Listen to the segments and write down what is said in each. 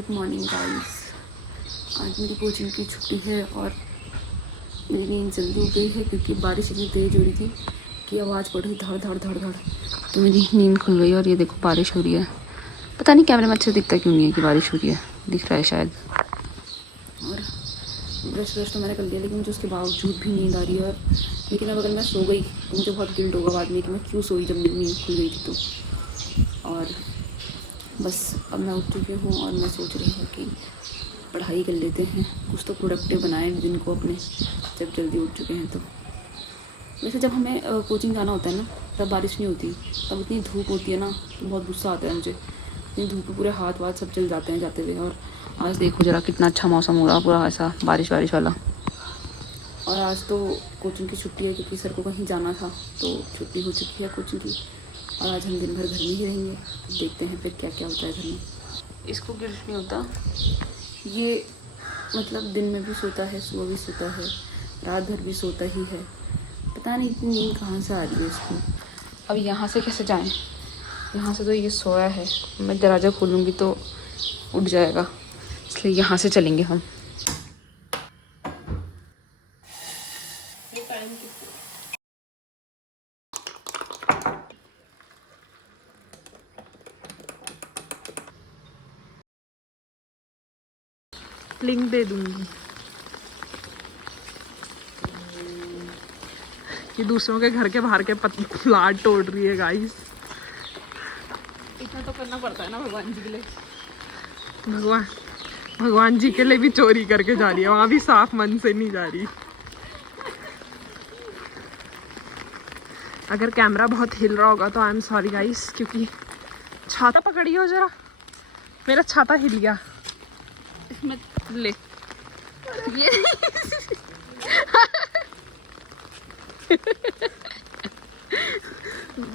Good morning guys. आज मेरी coaching की छुट्टी है और मेरी नींद जल्दी हो गई है क्योंकि बारिश इतनी तेज़ हो रही थी कि आवाज़ पड़ रही धड़ धड़ धड़ धड़, तो मेरी नींद खुल गई। और ये देखो बारिश हो रही है, पता नहीं कैमरे में अच्छे दिखता क्यों नहीं है कि बारिश हो रही है, दिख रहा है शायद। और ब्रश व्रश तो मैंने कर लिया लेकिन मुझे उसके बावजूद भी नींद आ रही है। और लेकिन अब अगर मैं सो गई तो मुझे बहुत गिल्ट होगा बाद में कि मैं क्यों सोई जब मेरी नींद खुल गई थी तो। और बस अब मैं उठ चुकी हूँ और मैं सोच रही हूँ कि पढ़ाई कर लेते हैं, कुछ तो प्रोडक्टिव बनाएं दिन को अपने, जब जल्दी उठ चुके हैं तो। वैसे जब हमें कोचिंग जाना होता है ना तब बारिश नहीं होती, तब इतनी धूप होती है ना तो बहुत गुस्सा आता है मुझे। इतनी धूप में पूरे हाथ वाथ सब जल जाते हैं जाते हुए। और आज देखो ज़रा कितना अच्छा मौसम हो रहा, पूरा ऐसा बारिश बारिश वाला। और आज तो कोचिंग की छुट्टी है क्योंकि सर को कहीं जाना था तो छुट्टी हो चुकी है कोचिंग की। और आज हम दिन भर घर में ही रहेंगे, देखते हैं फिर क्या क्या होता है घर में। इसको गिल्ट नहीं होता, ये मतलब दिन में भी सोता है, सुबह भी सोता है, रात भर भी सोता ही है। पता नहीं इतनी नींद कहाँ से आ रही है इसको। अब यहाँ से कैसे जाएं? यहाँ से तो ये सोया है, मैं दरवाज़ा खोलूँगी तो उठ जाएगा, इसलिए यहाँ से चलेंगे हम। लिंक दे दूँगी। ये दूसरों के घर के बाहर के प्लाट तोड़ रही है गाइस। इतना तो करना पड़ता है ना भगवान जी के लिए। भगवान जी के लिए भी चोरी करके जा रही है, वहाँ भी साफ मन से नहीं जा रही। अगर कैमरा बहुत हिल रहा होगा तो आई एम सॉरी गाइस, क्योंकि छाता पकड़िए जरा, मेरा छाता हिल गया इसमें। ले ये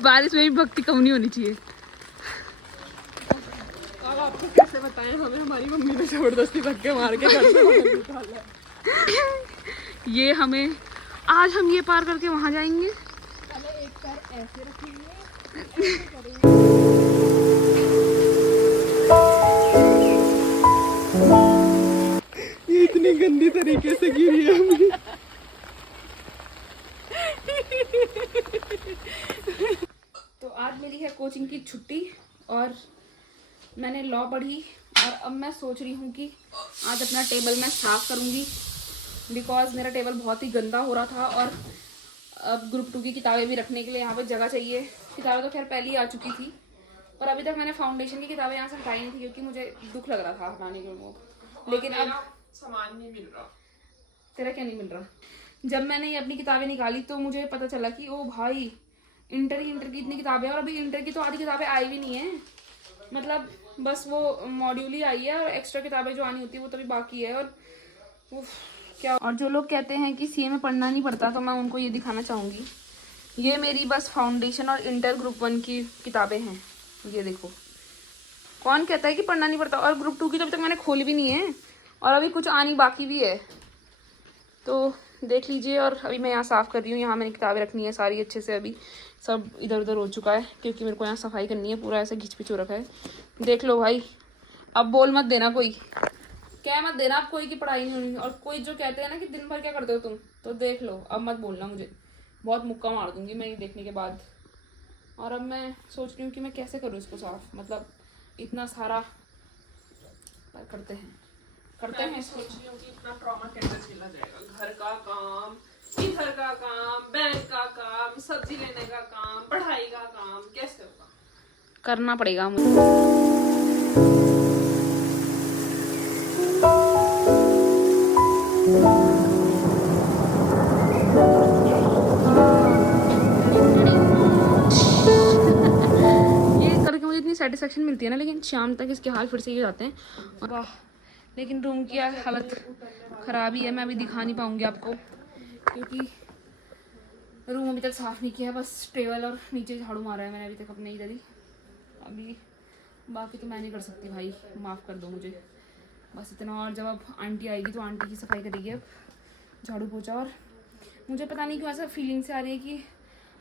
बारिश में भी भक्ति कम नहीं होनी चाहिए। अब आपको कैसे बताएं, हमें हमारी मम्मी ने जबरदस्ती धक्के मार के घर से बाहर निकाला है। ये हमें आज हम ये पार करके वहां जाएंगे। पहले एक पैर ऐसे रखेंगे, ये इतनी गंदी तरीके से गिरी है हमने। तो आज मेरी है कोचिंग की छुट्टी और मैंने लॉ पढ़ी और अब मैं सोच रही हूँ कि आज अपना टेबल मैं साफ़ करूँगी, बिकॉज मेरा टेबल बहुत ही गंदा हो रहा था। और अब ग्रुप 2 की किताबें भी रखने के लिए यहाँ पे जगह चाहिए। किताबें तो खैर पहले ही आ चुकी थी पर अभी तक मैंने फाउंडेशन की किताबें यहाँ से हटाई नहीं थी क्योंकि मुझे दुख लग रहा था हटाने के वो। लेकिन अब सामान नहीं मिल रहा। तेरा क्या नहीं मिल रहा? जब मैंने ये अपनी किताबें निकाली तो मुझे पता चला कि ओ भाई इंटर की इतनी किताबें, और अभी इंटर की तो आधी किताबें आई भी नहीं है, मतलब बस वो मॉड्यूल ही आई है और एक्स्ट्रा किताबें जो आनी होती है वो तो भी बाकी है। और क्या, और जो लोग कहते हैं कि सीए में पढ़ना नहीं पड़ता तो मैं उनको ये दिखाना चाहूँगी, ये मेरी बस फाउंडेशन और इंटर ग्रुप 1 की किताबें हैं। ये देखो, कौन कहता है कि पढ़ना नहीं पड़ता। और ग्रुप 2 की तो अभी तक मैंने खोली भी नहीं है और अभी कुछ आनी बाकी भी है, तो देख लीजिए। और अभी मैं यहाँ साफ़ कर रही हूँ, यहाँ मैंने किताबें रखनी है सारी अच्छे से। अभी सब इधर उधर हो चुका है क्योंकि मेरे को यहाँ सफाई करनी है, पूरा ऐसे घिच पिच हो रखा है। देख लो भाई, अब बोल मत देना कोई, क्या मत देना आप कोई की पढ़ाई नहीं होनी। और कोई जो कहते हैं ना कि दिन भर क्या करते हो तुम, तो देख लो, अब मत बोलना मुझे, बहुत मुक्का मार दूंगी मैं ये देखने के बाद। और अब मैं सोच रही हूँ कि मैं कैसे करूँ इसको साफ, मतलब इतना सारा पर करते हैं इसको। इतना ट्रॉमा कैसे झेला जाएगा, घर का काम, इधर का काम, बैंक का काम, सब्जी लेने का काम, पढ़ाई का काम, कैसे होगा, करना पड़ेगा मुझे। मुझे इतनी सेटिस्फेक्शन मिलती है ना, लेकिन शाम तक इसके हाल फिर से ही जाते हैं। वाह, लेकिन रूम की हालत ख़राब ही है, मैं अभी दिखा नहीं पाऊँगी आपको क्योंकि रूम अभी तक साफ़ नहीं किया है, बस टेबल और नीचे झाड़ू मारा है मैंने अभी तक अपने इधर ही। अभी बाकी तो मैं नहीं कर सकती भाई, माफ़ कर दो मुझे, बस इतना। और जब अब आंटी आएगी तो आंटी की सफाई करेगी अब झाड़ू पोछा। और मुझे पता नहीं क्यों ऐसा फीलिंग से आ रही है कि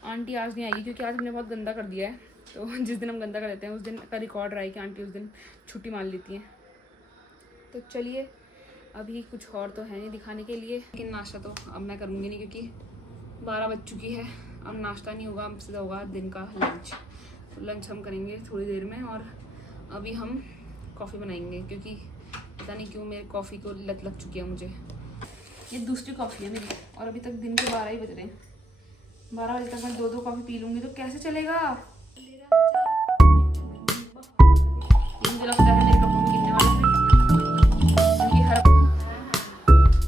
आंटी आज नहीं आएगी क्योंकि आज हमने बहुत गंदा कर दिया है। तो जिस दिन हम गंदा कर देते हैं उस दिन का रिकॉर्ड रहा है कि आंटी उस दिन छुट्टी मान लेती हैं। तो चलिए, अभी कुछ और तो है नहीं दिखाने के लिए, लेकिन नाश्ता तो अब मैं करूँगी नहीं क्योंकि 12 बज चुकी है। अब नाश्ता नहीं होगा, अब सीधा होगा दिन का लंच। तो लंच हम करेंगे थोड़ी देर में, और अभी हम कॉफ़ी बनाएंगे क्योंकि पता नहीं क्यों मेरे कॉफ़ी को लत लग चुकी है मुझे। ये दूसरी कॉफ़ी है मेरी, और अभी तक दिन के 12 ही बज रहे हैं। 12 बजे तक मैं 2-2 कॉफ़ी पी लूँगी तो कैसे चलेगा। मुझे लगता है मेरे कपड़ों में गिरने वाले हैं क्योंकि हर।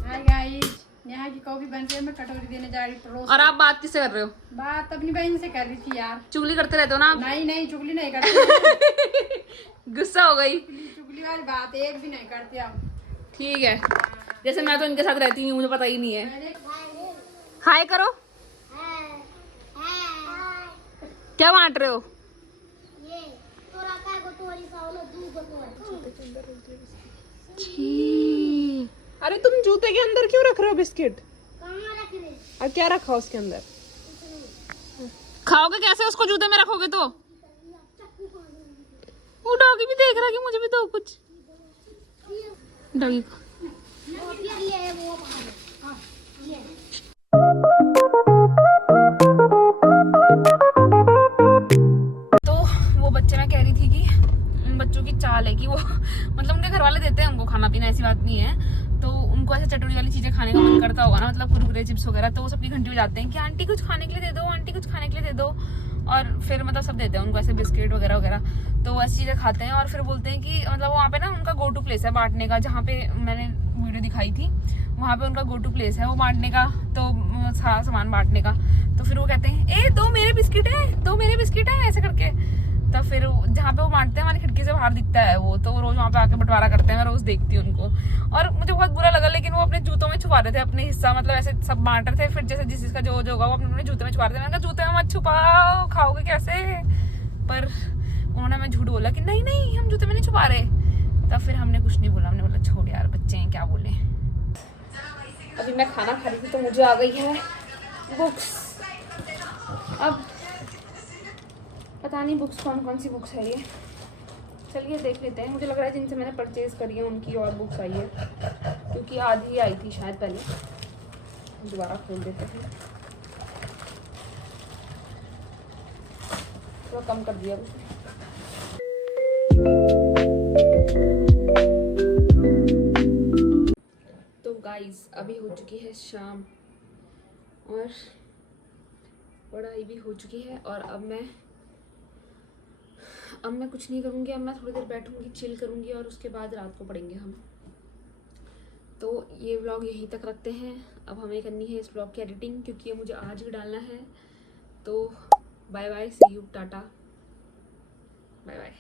हाय गाइस, यहाँ की कॉफी बन रही है, मैं कटोरी देने जा रही पड़ोस। और आप बात किससे कर रहे हो? बात अपनी बहन से कर रही थी यार। चुगली करते रहते हो ना आप? नहीं नहीं, चुगली नहीं करते। गुस्सा हो गई? चुगली वाली बात एक भी नहीं करते आप। ठीक है, जैसे मैं तो इनके साथ रहती हूँ, मुझे पता ही नहीं है। हाय करो। क्या बांट रहे हो? छी। अरे तुम जूते के अंदर क्यों रख रहे हो बिस्किट? और क्या रखा उसके अंदर? खाओगे कैसे उसको? जूते में रखोगे तो? वो डॉगी भी देख रहा है कि मुझे भी दो कुछ। डॉगी को तो वो बच्चे, मैं कह रही थी कि उन बच्चों की चाल है कि वो मतलब उनके घर वाले देते हैं उनको खाना पीना, ऐसी बात नहीं है। तो उनको ऐसे चटोरी वाली चीजें खाने का मन करता होगा ना, मतलब कुरकुरे चिप्स वगैरह, तो वो सबकी घंटी बजाते हैं कि आंटी कुछ खाने के लिए दे दो, आंटी कुछ खाने के लिए दे दो। और फिर मतलब सब देते हैं उनको ऐसे बिस्किट वगैरह वगैरह, तो वो ऐसी चीजें खाते हैं। और फिर बोलते हैं कि मतलब वहाँ पे ना उनका गो टू प्लेस है बांटने का, जहाँ पे मैंने वीडियो दिखाई थी वहाँ पे उनका गो टू प्लेस है वो बांटने का, तो सारा सामान बांटने का। तो फिर वो कहते हैं ए दो मेरे बिस्किट है, दो मेरे बिस्किट है, ऐसे करके। तब फिर जहाँ पे वो बांटते हैं हमारी खिड़की से बाहर दिखता है वो, तो रोज वहाँ पे आके बंटवारा करते हैं, मैं रोज देखती हूँ उनको। और मुझे बहुत बुरा लगा, लेकिन वो अपने जूतों में छुपा रहे थे अपने हिस्सा, मतलब ऐसे सब बांट रहे थे। फिर जैसे जिस जिसका जो होगा वो अपने अपने जूते में छुपा रहे थे। मैंने कहा जूते में मत छुपाओ, खाओगे कैसे? पर उन्होंने मैं झूठ बोला कि नहीं नहीं हम जूते में नहीं छुपा रहे। तब फिर हमने कुछ नहीं बोला, हमने बोला छोड़ यार बच्चे हैं क्या बोले। अभी मैं खाना खा रही थी तो मुझे आ गई है बुक्स। अब पता नहीं बुक्स कौन कौन सी बुक्स है ये, चलिए देख लेते हैं। मुझे लग रहा है जिनसे मैंने परचेज करी है उनकी और बुक्स आई है, क्योंकि आधी आई थी शायद पहले। दोबारा खोल देते हैं, थोड़ा कम कर दिया उसने। तो गाइस अभी हो चुकी है शाम और पढ़ाई भी हो चुकी है, और अब मैं कुछ नहीं करूँगी। अब मैं थोड़ी देर बैठूँगी, चिल करूँगी, और उसके बाद रात को पढ़ेंगे हम। तो ये व्लॉग यहीं तक रखते हैं। अब हमें करनी है इस व्लॉग की एडिटिंग, क्योंकि ये मुझे आज ही डालना है। तो bye bye, see you, tata, bye bye.